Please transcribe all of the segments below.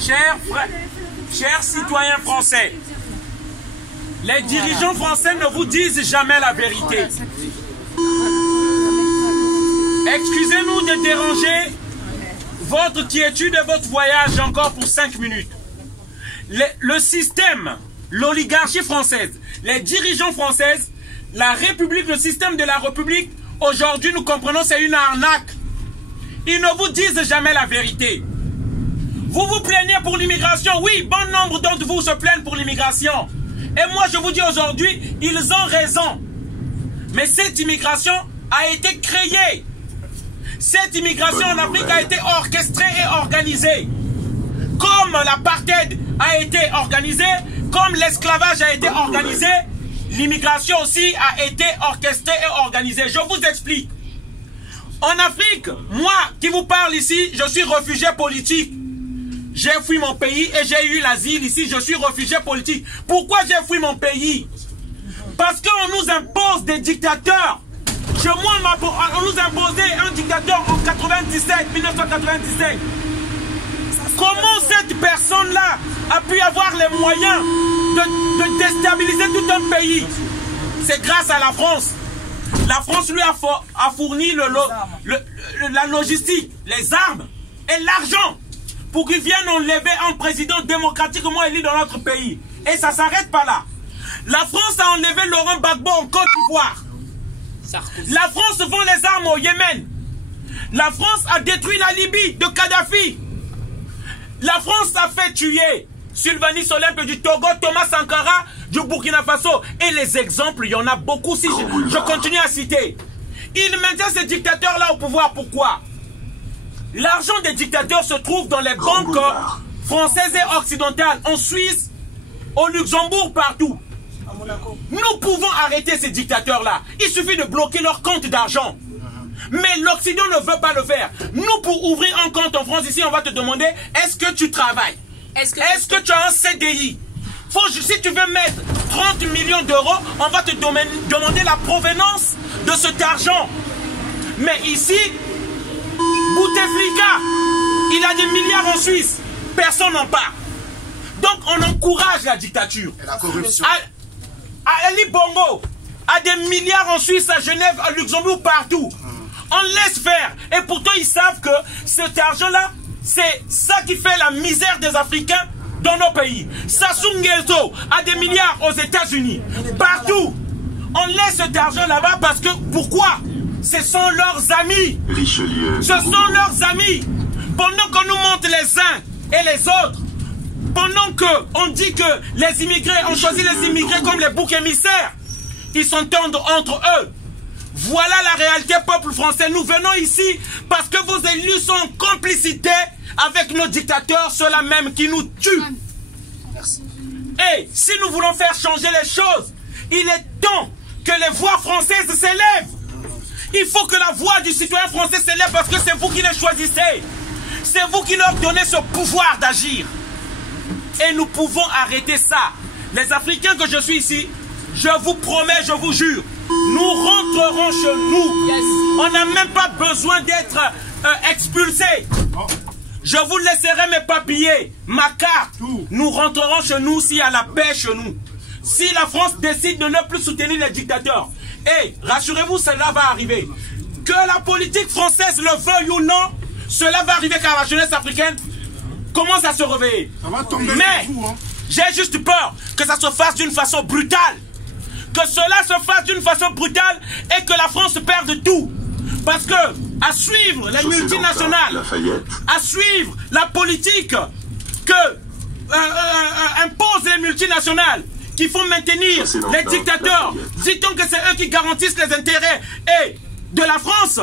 Chers citoyens français, les dirigeants français ne vous disent jamais la vérité. Excusez-nous de déranger votre quiétude et votre voyage encore pour 5 minutes. Le système, l'oligarchie française, les dirigeants français, la République, le système de la République, aujourd'hui nous comprenons c'est une arnaque. Ils ne vous disent jamais la vérité. Vous vous plaignez pour l'immigration. Oui, bon nombre d'entre vous se plaignent pour l'immigration. Et moi je vous dis aujourd'hui, ils ont raison. Mais cette immigration a été créée. Cette immigration en Afrique a été orchestrée et organisée. Comme l'apartheid a été organisé, comme l'esclavage a été organisé, l'immigration aussi a été orchestrée et organisée. Je vous explique. En Afrique, moi qui vous parle ici, je suis réfugié politique. J'ai fui mon pays et j'ai eu l'asile ici, je suis réfugié politique. Pourquoi j'ai fui mon pays? Parce qu'on nous impose des dictateurs. On nous imposait un dictateur en 1997. Comment cette personne-là a pu avoir les moyens de déstabiliser tout un pays? C'est grâce à la France. La France lui a fourni la logistique, les armes et l'argent pour qu'il vienne enlever un président démocratiquement élu dans notre pays. Et ça ne s'arrête pas là. La France a enlevé Laurent Gbagbo en Côte d'Ivoire. La France vend les armes au Yémen. La France a détruit la Libye de Kadhafi. La France a fait tuer Sylvanie Solempe du Togo, Thomas Sankara du Burkina Faso. Et les exemples, il y en a beaucoup si je continue à citer. Ils maintiennent ces dictateurs-là au pouvoir. Pourquoi? L'argent des dictateurs se trouve dans les banques françaises et occidentales, en Suisse, au Luxembourg, partout. Nous pouvons arrêter ces dictateurs-là. Il suffit de bloquer leur compte d'argent. Mais l'Occident ne veut pas le faire. Nous, pour ouvrir un compte en France, ici, on va te demander, est-ce que tu travailles? Est-ce que tu as un CDI? Si tu veux mettre 30 millions d'euros, on va te demander la provenance de cet argent. Mais ici, Bouteflika, il a des milliards en Suisse. Personne n'en parle. Donc, on encourage la dictature. Et la corruption. Ali Bongo a des milliards en Suisse, à Genève, à Luxembourg, partout. On laisse faire. Et pourtant, ils savent que cet argent-là, c'est ça qui fait la misère des Africains dans nos pays. Sassou Nguesso a des milliards aux États-Unis. Partout. On laisse cet argent là-bas parce que, pourquoi? Ce sont leurs amis. Richelieu. Ce sont leurs amis. Pendant qu'on nous montre les uns et les autres, pendant qu'on dit que les immigrés, on choisit les immigrés comme les boucs émissaires, ils s'entendent entre eux. Voilà la réalité, peuple français. Nous venons ici parce que vos élus sont en complicité avec nos dictateurs, ceux-là même qui nous tuent. Merci. Et si nous voulons faire changer les choses, il est temps que les voix françaises s'élèvent. Il faut que la voix du citoyen français s'élève parce que c'est vous qui les choisissez. C'est vous qui leur donnez ce pouvoir d'agir. Et nous pouvons arrêter ça. Les Africains que je suis ici, je vous promets, je vous jure, nous rentrerons chez nous. Yes. On n'a même pas besoin d'être expulsés. Je vous laisserai mes papiers, ma carte. Nous rentrerons chez nous s'il y a la paix chez nous. Si la France décide de ne plus soutenir les dictateurs, et rassurez-vous, cela va arriver. Que la politique française le veuille ou non, cela va arriver car la jeunesse africaine commence à se réveiller. Mais j'ai juste peur que ça se fasse d'une façon brutale. Que cela se fasse d'une façon brutale et que la France perde tout. Parce que à suivre les multinationales, à suivre la politique que imposent les multinationales, qu'il faut maintenir les dictateurs, dit-on que c'est eux qui garantissent les intérêts et de la France.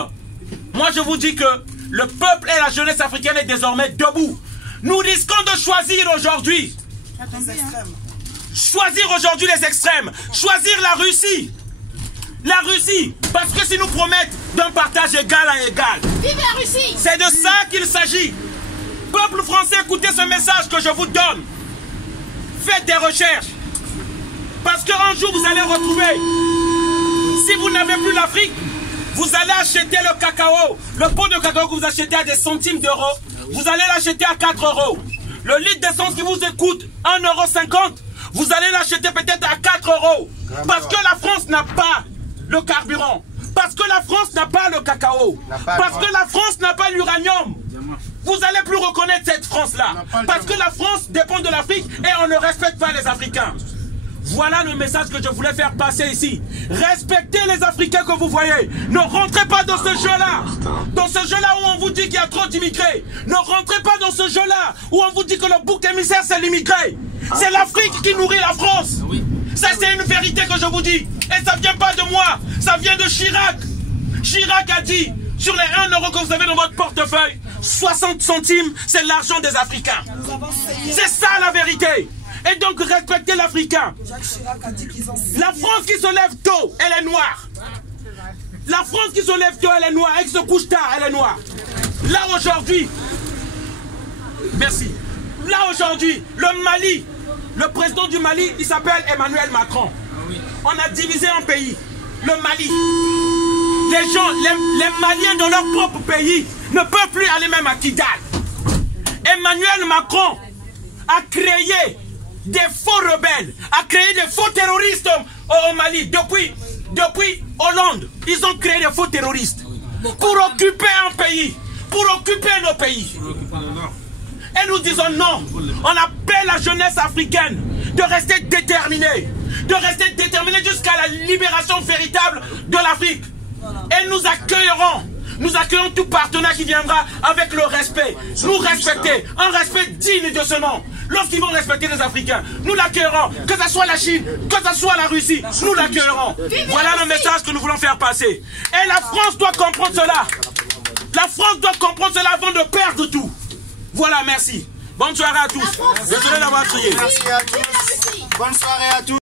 Moi je vous dis que le peuple et la jeunesse africaine est désormais debout. Nous risquons de choisir aujourd'hui. Choisir aujourd'hui les extrêmes. Choisir la Russie. La Russie. Parce que si nous promettent d'un partage égal à égal. Vive la Russie. C'est de ça qu'il s'agit. Peuple français, écoutez ce message que je vous donne. Faites des recherches. Parce qu'un jour vous allez retrouver. Si vous n'avez plus l'Afrique, vous allez acheter le cacao. Le pot de cacao que vous achetez à des centimes d'euros, vous allez l'acheter à 4 euros. Le litre d'essence qui vous coûte 1,50 €, vous allez l'acheter peut-être à 4 €. Parce que la France n'a pas le carburant. Parce que la France n'a pas le cacao. Parce que la France n'a pas l'uranium. Vous n'allez plus reconnaître cette France-là. Parce que la France dépend de l'Afrique et on ne respecte pas les Africains. Voilà le message que je voulais faire passer ici. Respectez les Africains que vous voyez. Ne rentrez pas dans ce jeu-là. Dans ce jeu-là où on vous dit qu'il y a trop d'immigrés. Ne rentrez pas dans ce jeu-là où on vous dit que le bouc émissaire c'est l'immigré. C'est l'Afrique qui nourrit la France. Ça c'est une vérité que je vous dis. Et ça ne vient pas de moi. Ça vient de Chirac. Chirac a dit, sur les 1 € que vous avez dans votre portefeuille, 60 centimes, c'est l'argent des Africains. C'est ça la vérité. Et donc respectez l'Africain. La France qui se lève tôt, elle est noire. La France qui se lève tôt, elle est noire. Elle se couche tard, elle est noire. Là aujourd'hui, merci. Là aujourd'hui, le Mali, le président du Mali, il s'appelle Emmanuel Macron. On a divisé un pays, le Mali. Les gens, les Maliens dans leur propre pays ne peuvent plus aller même à Kidal. Emmanuel Macron a créé des faux rebelles, a créé des faux terroristes au Mali. Depuis Hollande, ils ont créé des faux terroristes pour occuper un pays, pour occuper nos pays. Et nous disons non. On appelle la jeunesse africaine de rester déterminée, jusqu'à la libération véritable de l'Afrique. Et nous accueillerons tout partenaire qui viendra avec le respect. Nous respecter, un respect digne de ce nom. Lorsqu'ils vont respecter les Africains, nous l'accueillerons. Que ce soit la Chine, que ce soit la Russie, nous l'accueillerons. Voilà le message que nous voulons faire passer. Et la France doit comprendre cela. La France doit comprendre cela avant de perdre tout. Voilà, merci. Bonne soirée à tous. Désolé d'avoir crié. Merci à tous. Bonne soirée à tous.